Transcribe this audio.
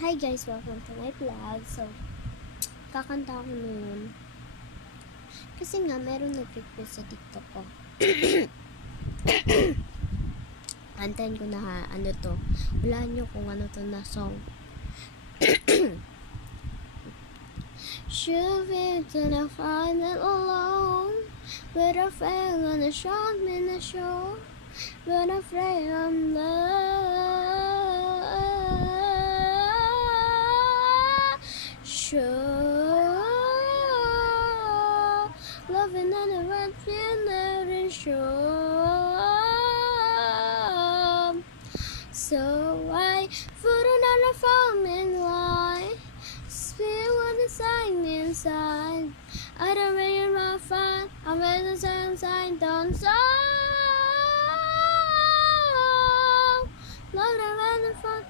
Hi guys, welcome to my vlog. So, kakanta ako ngayon. Kasi nga, meron nag-request sa TikTok ko. Antayin ko na ha, ano to. Walaan nyo kung ano to na song. Should be to the final alone. But I fell on a shot, man, a show. But I'm afraid I'm sure, loving on the right feel never sure. So I put another foam in line, spill what the sign inside. I don't really my fun, I'm in the same sign, don't so. Love the man the fuck